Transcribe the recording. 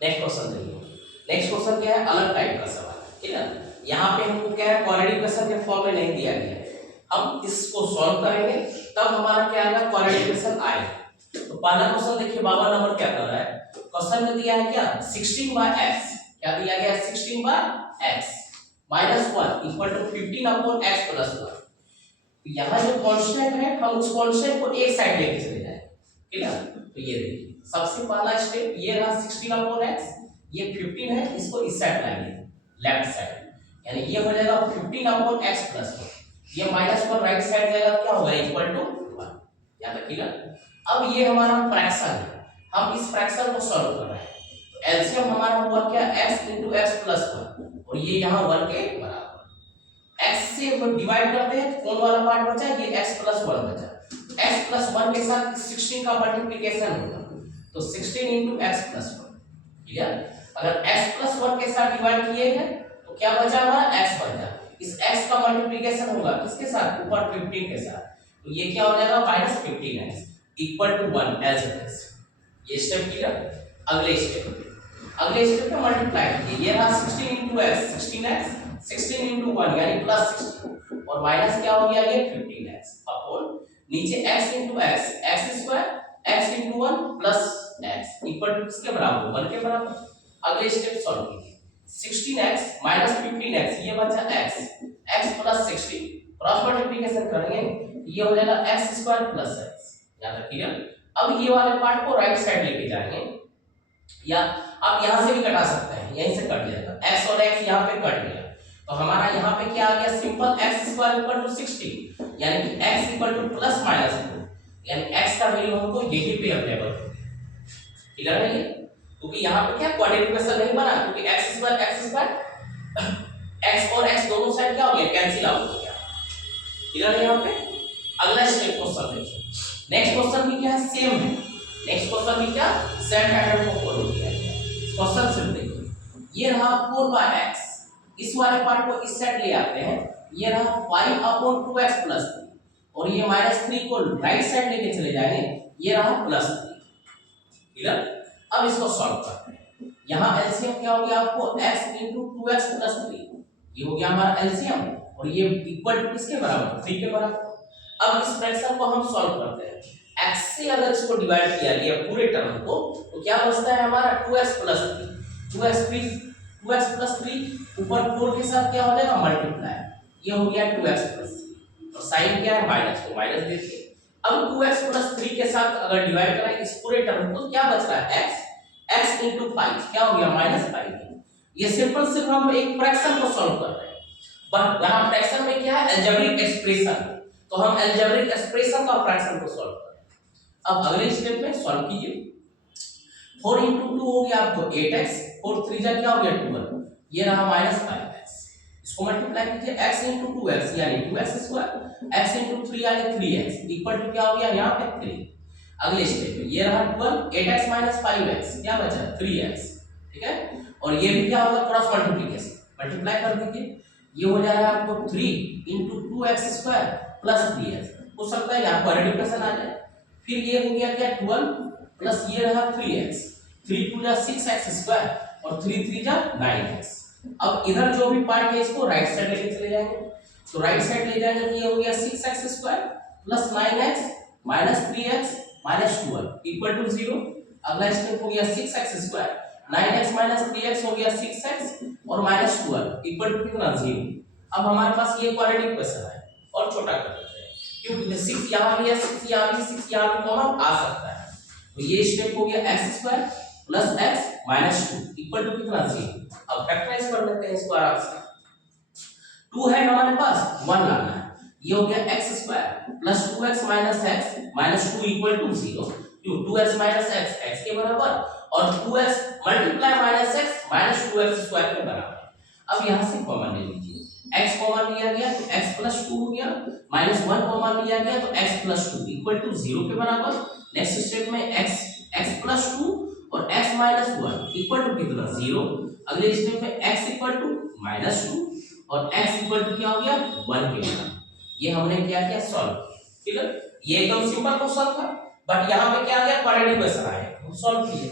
Next question देखिए। Next question क्या है, अलग टाइप का सवाल है, ठीक है। यहाँ पे हमको क्या है, क्वाड्रेटिक इक्वेशन के फॉर्म में नहीं दिया गया है। हम इसको सॉल्व करेंगे तब हमारा क्या आएगा, क्वाड्रेटिक इक्वेशन आएगा। तो पहला क्वेश्चन देखिए, 52 नंबर क्या कर रहा है, क्वेश्चन में दिया है क्या 16/x, क्या दिया गया 16/x -1 इक्वल टू 15/x + 1। तो यहाँ जो कांस्टेंट है हम उस कांस्टेंट को एक साइड लेके चले जाएंगे, ठीक है। तो ये देखिए सबसे पहला स्टेप ये रहा 16/x, ये 15 है, इसको इस साइड लाएंगे लेफ्ट साइड, यानी ये हो जाएगा 15/x + 1, ये -1 राइट साइड जाएगा, क्या होगा इक्वल टू 1, याद रखिएगा। अब ये हमारा फ्रैक्शन है, हम इस फ्रैक्शन को सॉल्व कर रहे हैं। तो एलसीएम हमारा हुआ क्या x × x + 1, और ये यहाँ 1 के बराबर। x से हम डिवाइड करते हैं, कौन वाला पार्ट बचा, ये x + 1 बचा। x + 1 के साथ 16 का मल्टीप्लिकेशन होगा, तो 16 × x + 1, ठीक है। अगर x + 1 के साथ डिवाइड किए हैं तो क्या बचा हमारा x बचा। इस x का मल्टीप्लिकेशन होगा किसके साथ, ऊपर 15 के साथ, तो ये क्या हो जाएगा -15x = 1 एज इट इज। ये स्टेप क्लियर। अगले स्टेप पे मल्टीप्लाई कीजिए, ये रहा 16 × x 16x, 16 × 1 यानी +16, और माइनस क्या हो गया ये 15x अपॉन नीचे x × x x² x × 1 + x equal to किसके बराबर, 1 के बराबर। अगले स्टेप सॉल्व कीजिए, 16x - 15x ये बचा x + 16 क्रॉस मल्टीप्लिकेशन करेंगे, ये हो जाएगा x² + x, याद रखिएगा। अब ये वाले पार्ट को राइट साइड लेके जाएंगे, या आप यहां से भी कटा सकते हैं, यहीं से कट जाएगा, x और x यहां पे कट गया, तो हमारा यहाँ पे क्या आ गया, सिंपल x² = 16, यानी कि x = ±2, यानी x का वैल्यू हमको यही पे अवेलेबल है, क्लियर है ये। क्योंकि यहाँ पे क्या क्वाड्रेटिक इक्वेशन नहीं बना, क्योंकि x² x और x दोनों साइड क्या हो गया, कैंसिल आउट हो गया, क्लियर है यहाँ पे। अगला स्टेप क्वेश्चन देखिए। नेक्स्ट क्वेश्चन भी क्या है, सेम है। नेक्स्ट क्वेश्चन भी क्या सेम पैटर्न को फॉलो किया गया है। क्वेश्चन सिर्फ देखिए, ये रहा 4/x, इस वाले पार्ट को इस साइड ले आते हैं, ये रहा 5/2x + 3, और ये -3 को राइट साइड लेके चले जाएंगे, ये रहा +3, क्लियर। अब इसको सॉल्व करते हैं। यहाँ एलसीएम क्या हो गया आपको, x × 2x + 3, ये हो गया हमारा एलसीएम, और ये इक्वल टू किसके बराबर, 3 के बराबर। अब इस फ्रैक्शन को हम सॉल्व करते हैं, x से अगर इसको डिवाइड किया गया पूरे टर्म को, तो क्या बचता है हमारा 2x + 3, 2x + 3 ऊपर 4 के साथ क्या हो जाएगा मल्टीप्लाई, ये हो गया 2x + 3, और साइन क्या है माइनस, तो माइनस देखिए। अब 2x + 3 के साथ अगर डिवाइड करें इस पूरे टर्म को, क्या बच रहा है x × 5, क्या हो गया -5। ये सिर्फ हम एक फ्रैक्शन को सॉल्व कर रहे हैं, बट यहाँ फ्रैक्शन में क्या है, अलजेब्रिक एक्सप्रेशन, तो हम अलजेब्रिक एक्सप्रेशन का फ्रैक्शन को सॉल्व कर रहे हैं। अब अगले स्टेप में सॉल्व कीजिए, 4 × 2 हो गया आपको 8x, 4 3 जा क्या हो गया 12, ये रहा -5x, इसको मल्टीप्लाई कीजिए, x × 2x यानी 2x², x × 3 यानी 3x इक्वल टू क्या हो गया यहाँ पे 3। अगले स्टेप में ये रहा 12, 8x - 5x क्या बचा 3x, ठीक है। और ये भी क्या होगा क्रॉस मल्टीप्लिकेशन, मल्टीप्लाई कर दीजिए, ये हो जा रहा है आपको 3 × 2x² + 3x, हो सकता है यहाँ पर रिडक्शन आ जाए। फिर ये हो गया क्या 12 प्लस ये रहा 3x, 3 × 2 = 6x² और 3 × 3 = 9x। अब इधर जो भी पार्ट है इसको राइट साइड लेके चले जाएंगे, तो राइट साइड ले जाएंगे तो ये हो गया 6x² + 9x - 3x - 12 = 0। अगला स्टेप हो गया 6x² 9x - 3x हो गया 6x और -12 इक्वल टू कितना 0। अब हमारे पास ये क्वाड्रेटिक इक्वेशन है, और छोटा कर देते हैं, क्योंकि 6 यहाँ भी है, 6 यहाँ भी, 6 यहाँ भी कॉमन आ सकता है। तो ये स्टेप हो गया x² + x - 2 इक्वल टू कितना 0। अब फैक्टराइज कर लेते हैं इसको आराम से, 2 है हमारे पास, 1 लाना है, ये हो गया x² + 2x - x - 2 equal to 0, क्यों 2x - x x के बराबर, और 2x × -x - 2x² के बराबर। अब यहाँ से कॉमन ले लीजिए, x कॉमन लिया गया तो x + 2 हो गया, -1 कॉमन लिया गया तो x + 2 इक्वल टू 0 के बराबर। नेक्स्ट स्टेप में x + 2 और x - 1 इक्वल टू कितना 0। अगले स्टेप में x = -2 और x = क्या हो गया 1 के बराबर। ये हमने क्या किया सॉल्व, ठीक है। ये एकदम सिंपल क्वेश्चन था, बट यहाँ पे क्या आ गया क्वाड्रेटिक इक्वेशन आया, सॉल्व किए।